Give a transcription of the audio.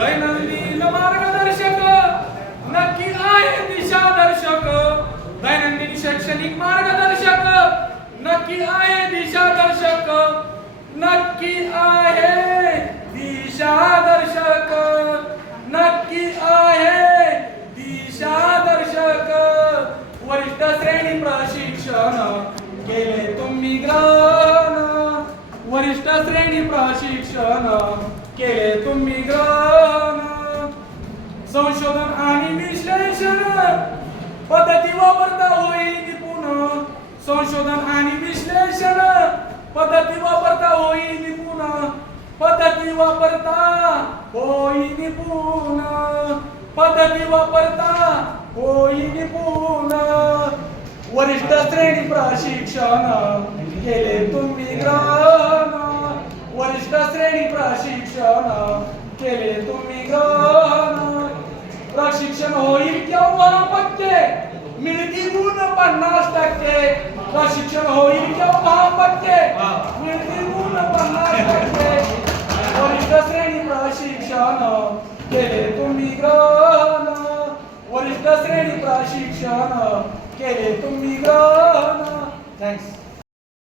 दैनंदिन मार्गदर्शक नक्की आहे दिशादर्शक. दैनंदिन शैक्षणिक मार्गदर्शक नक्की आहे दिशादर्शक. नक्की आहे दिशादर्शक. नक्की आहे दिशादर्शक. वरिष्ठ श्रेणी प्रशिक्षण केले तुम्ही ग्रहण. वरिष्ठ श्रेणी प्रशिक्षण केले तुम्ही ग्रहण. संशोधन आणि विश्लेषण पद्धती वापरता होईल निपुण संशोधन आणि विश्लेषण पद्धती वापरता होईल निपुण पद्धती वापरता होई निपुण पद्धती वापरता होई निपुण वरिष्ठ श्रेणी प्रशिक्षण केले तुम्ही ग्रहण. वरिष्ठ श्रेणी प्रशिक्षण केले प्रशिक्षण होईल केव्हा? पक्के मिळती गुण पन्नास टक्के. प्रशिक्षण होईल केव्हा? पक्के मिळती गुण पन्नास टक्के. वरिष्ठ श्रेणी प्रशिक्षण केले तुम्ही ग्रहण. वरिष्ठ श्रेणी प्रशिक्षण केले तुम्ही ग्रहण. थँक्स